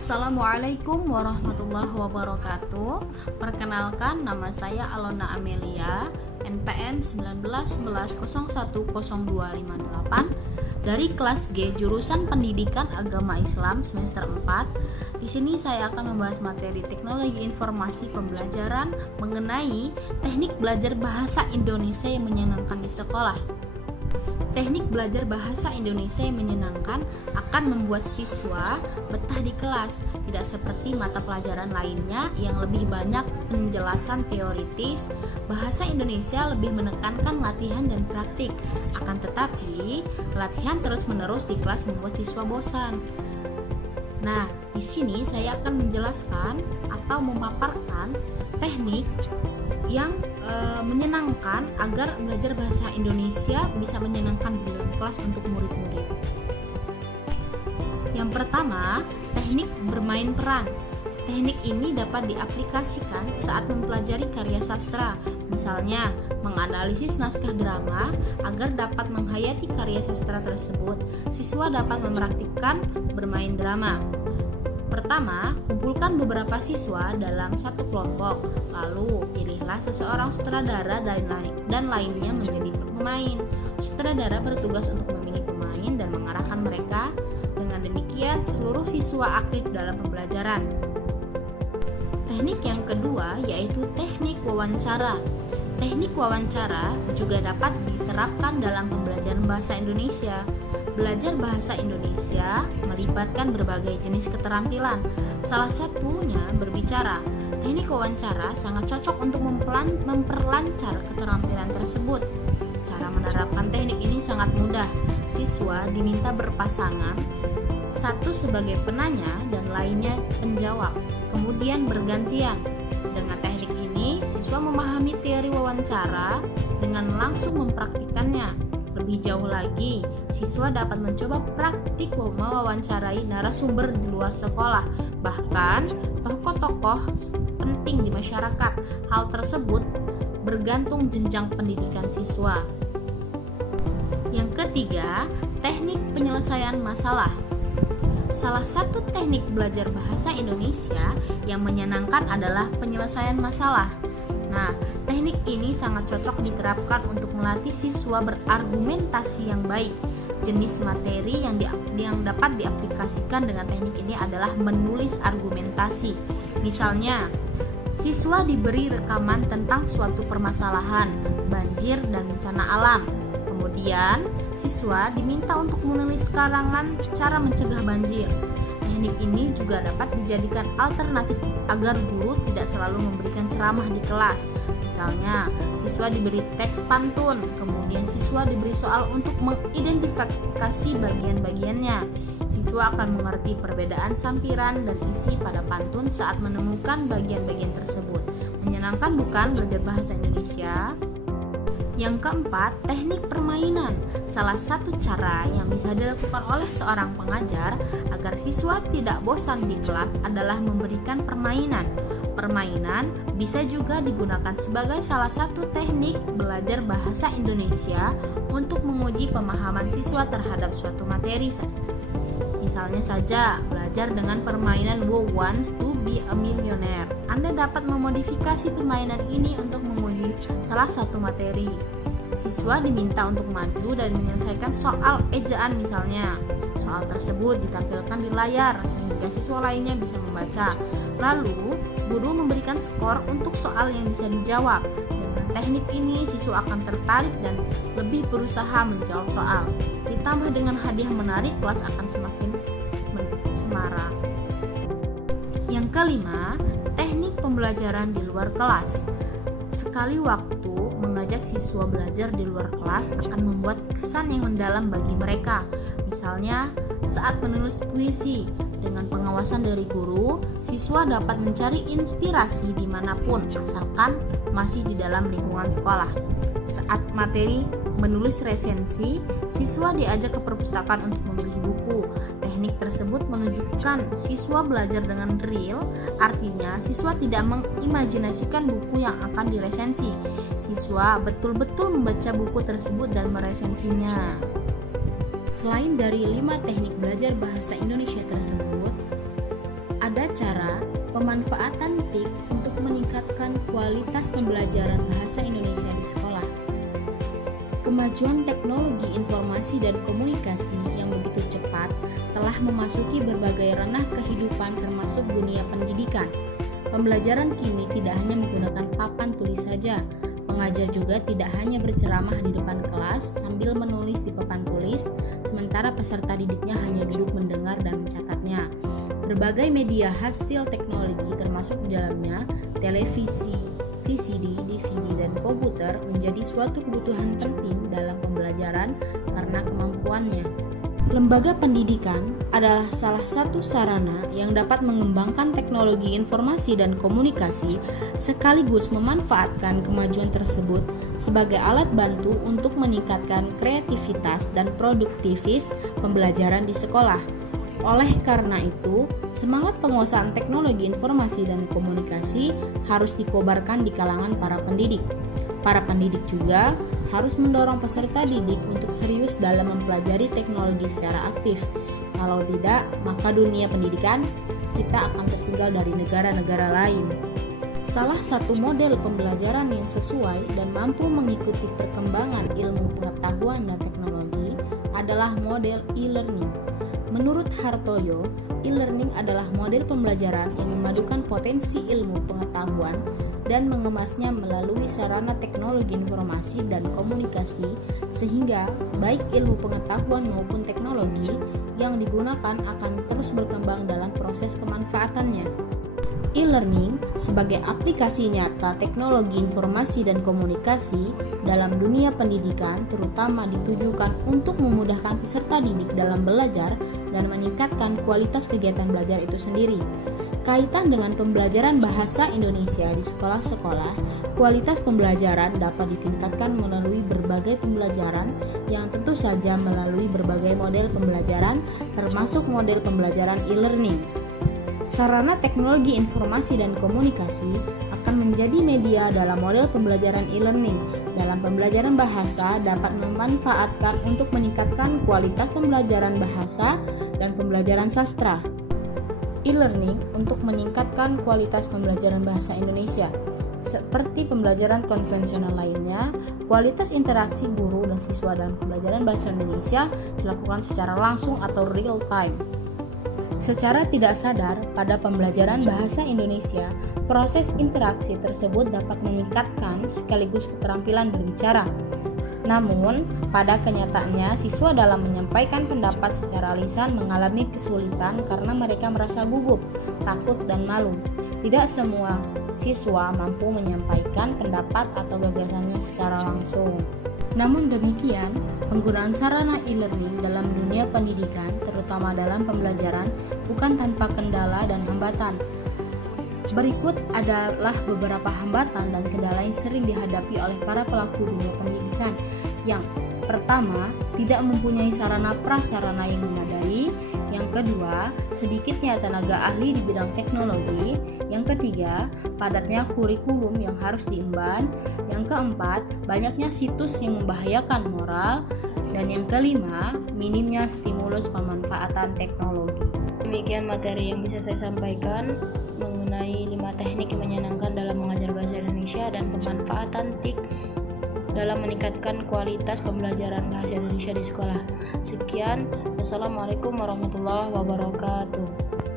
Assalamualaikum warahmatullahi wabarakatuh. Perkenalkan, nama saya Alona Amelia, NPM 1911010258 dari kelas G jurusan Pendidikan Agama Islam semester 4. Di sini saya akan membahas materi teknologi informasi pembelajaran mengenai teknik belajar bahasa Indonesia yang menyenangkan di sekolah. Teknik belajar bahasa Indonesia yang menyenangkan akan membuat siswa betah di kelas, tidak seperti mata pelajaran lainnya yang lebih banyak penjelasan teoritis. Bahasa Indonesia lebih menekankan latihan dan praktik. Akan tetapi, latihan terus-menerus di kelas membuat siswa bosan. Nah, di sini saya akan menjelaskan atau memaparkan teknik yang menyenangkan agar belajar bahasa Indonesia bisa menyenangkan di dalam kelas untuk murid-murid. Yang pertama, teknik bermain peran. Teknik ini dapat diaplikasikan saat mempelajari karya sastra, misalnya menganalisis naskah drama. Agar dapat menghayati karya sastra tersebut, siswa dapat mempraktikkan bermain drama. Pertama, kumpulkan beberapa siswa dalam satu kelompok, lalu pilihlah seseorang sutradara dan lainnya menjadi pemain. Sutradara bertugas untuk memilih pemain dan mengarahkan mereka. Dengan demikian, seluruh siswa aktif dalam pembelajaran. Teknik yang kedua yaitu teknik wawancara. Teknik wawancara juga dapat diterapkan dalam pembelajaran bahasa Indonesia. Belajar bahasa Indonesia melibatkan berbagai jenis keterampilan. Salah satunya berbicara. Teknik wawancara sangat cocok untuk memperlancar keterampilan tersebut. Cara menerapkan teknik ini sangat mudah. Siswa diminta berpasangan, satu sebagai penanya dan lainnya penjawab, kemudian bergantian. Dengan teknik ini, siswa memahami teori wawancara dengan langsung mempraktikkannya. Lebih jauh lagi, siswa dapat mencoba praktik mewawancarai narasumber di luar sekolah, bahkan tokoh-tokoh penting di masyarakat. Hal tersebut bergantung jenjang pendidikan siswa. Yang ketiga, teknik penyelesaian masalah. Salah satu teknik belajar bahasa Indonesia yang menyenangkan adalah penyelesaian masalah. Nah, teknik ini sangat cocok diterapkan untuk melatih siswa berargumentasi yang baik. Jenis materi yang dapat diaplikasikan dengan teknik ini adalah menulis argumentasi. Misalnya, siswa diberi rekaman tentang suatu permasalahan, banjir dan bencana alam. Kemudian, siswa diminta untuk menulis karangan cara mencegah banjir. Teknik ini juga dapat dijadikan alternatif agar guru tidak selalu memberikan ceramah di kelas. Misalnya, siswa diberi teks pantun, kemudian siswa diberi soal untuk mengidentifikasi bagian-bagiannya. Siswa akan mengerti perbedaan sampiran dan isi pada pantun saat menemukan bagian-bagian tersebut. Menyenangkan bukan belajar bahasa Indonesia? Yang keempat, teknik permainan. Salah satu cara yang bisa dilakukan oleh seorang pengajar agar siswa tidak bosan di kelas adalah memberikan permainan. Permainan bisa juga digunakan sebagai salah satu teknik belajar bahasa Indonesia untuk menguji pemahaman siswa terhadap suatu materi. Misalnya saja, belajar dengan permainan Who Wants to be a Millionaire. Anda dapat memodifikasi permainan ini untuk menguji salah satu materi. Siswa diminta untuk maju dan menyelesaikan soal ejaan misalnya. Soal tersebut ditampilkan di layar sehingga siswa lainnya bisa membaca. Lalu, guru memberikan skor untuk soal yang bisa dijawab. Dengan teknik ini, siswa akan tertarik dan lebih berusaha menjawab soal. Ditambah dengan hadiah menarik, kelas akan semakin semarak. Yang kelima, teknik pembelajaran di luar kelas. Sekali waktu mengajak siswa belajar di luar kelas akan membuat kesan yang mendalam bagi mereka. Misalnya, saat menulis puisi, dengan pengawasan dari guru, siswa dapat mencari inspirasi dimanapun, asalkan masih di dalam lingkungan sekolah. Saat materi menulis resensi, siswa diajak ke perpustakaan untuk membeli buku. Teknik tersebut menunjukkan siswa belajar dengan real, artinya siswa tidak mengimajinasikan buku yang akan diresensi. Siswa betul-betul membaca buku tersebut dan meresensinya. Selain dari 5 teknik belajar bahasa Indonesia tersebut, Ada cara pemanfaatan TIK untuk meningkatkan kualitas pembelajaran bahasa Indonesia di sekolah. Kemajuan teknologi informasi dan komunikasi yang begitu cepat telah memasuki berbagai ranah kehidupan termasuk dunia pendidikan. Pembelajaran kini tidak hanya menggunakan papan tulis saja. Pengajar juga tidak hanya berceramah di depan kelas sambil menulis di papan tulis, sementara peserta didiknya hanya duduk mendengar dan mencatatnya. Berbagai media hasil teknologi termasuk di dalamnya televisi, VCD, DVD, dan komputer menjadi suatu kebutuhan penting dalam pembelajaran karena kemampuannya. Lembaga pendidikan adalah salah satu sarana yang dapat mengembangkan teknologi informasi dan komunikasi sekaligus memanfaatkan kemajuan tersebut sebagai alat bantu untuk meningkatkan kreativitas dan produktivitas pembelajaran di sekolah. Oleh karena itu, semangat penguasaan teknologi informasi dan komunikasi harus dikobarkan di kalangan para pendidik. Para pendidik juga harus mendorong peserta didik untuk serius dalam mempelajari teknologi secara aktif. Kalau tidak, maka dunia pendidikan kita akan tertinggal dari negara-negara lain. Salah satu model pembelajaran yang sesuai dan mampu mengikuti perkembangan ilmu pengetahuan dan teknologi adalah model e-learning. Menurut Hartoyo, e-learning adalah model pembelajaran yang memadukan potensi ilmu pengetahuan dan mengemasnya melalui sarana teknologi informasi dan komunikasi sehingga baik ilmu pengetahuan maupun teknologi yang digunakan akan terus berkembang dalam proses pemanfaatannya. E-learning sebagai aplikasi nyata teknologi informasi dan komunikasi dalam dunia pendidikan terutama ditujukan untuk memudahkan peserta didik dalam belajar dan meningkatkan kualitas kegiatan belajar itu sendiri. Kaitan dengan pembelajaran bahasa Indonesia di sekolah-sekolah, kualitas pembelajaran dapat ditingkatkan melalui berbagai pembelajaran yang tentu saja melalui berbagai model pembelajaran termasuk model pembelajaran e-learning. Sarana teknologi informasi dan komunikasi akan menjadi media dalam model pembelajaran e-learning. Dalam pembelajaran bahasa dapat memanfaatkan untuk meningkatkan kualitas pembelajaran bahasa dan pembelajaran sastra. E-learning untuk meningkatkan kualitas pembelajaran bahasa Indonesia. Seperti pembelajaran konvensional lainnya, kualitas interaksi guru dan siswa dalam pembelajaran bahasa Indonesia dilakukan secara langsung atau real time. Secara tidak sadar, pada pembelajaran bahasa Indonesia, proses interaksi tersebut dapat meningkatkan sekaligus keterampilan berbicara. Namun, pada kenyataannya, siswa dalam menyampaikan pendapat secara lisan mengalami kesulitan karena mereka merasa gugup, takut, dan malu. Tidak semua siswa mampu menyampaikan pendapat atau gagasannya secara langsung. Namun demikian, penggunaan sarana e-learning dalam dunia pendidikan, terutama dalam pembelajaran, bukan tanpa kendala dan hambatan. Berikut adalah beberapa hambatan dan kendala yang sering dihadapi oleh para pelaku dunia pendidikan. Yang pertama, tidak mempunyai sarana prasarana yang memadai. Yang kedua, sedikitnya tenaga ahli di bidang teknologi. Yang ketiga, padatnya kurikulum yang harus diemban. Yang keempat, banyaknya situs yang membahayakan moral. Dan yang kelima, minimnya stimulus pemanfaatan teknologi. Demikian materi yang bisa saya sampaikan mengenai 5 teknik yang menyenangkan dalam mengajar bahasa Indonesia dan pemanfaatan TIK dalam meningkatkan kualitas pembelajaran bahasa Indonesia di sekolah. Sekian, wassalamualaikum warahmatullahi wabarakatuh.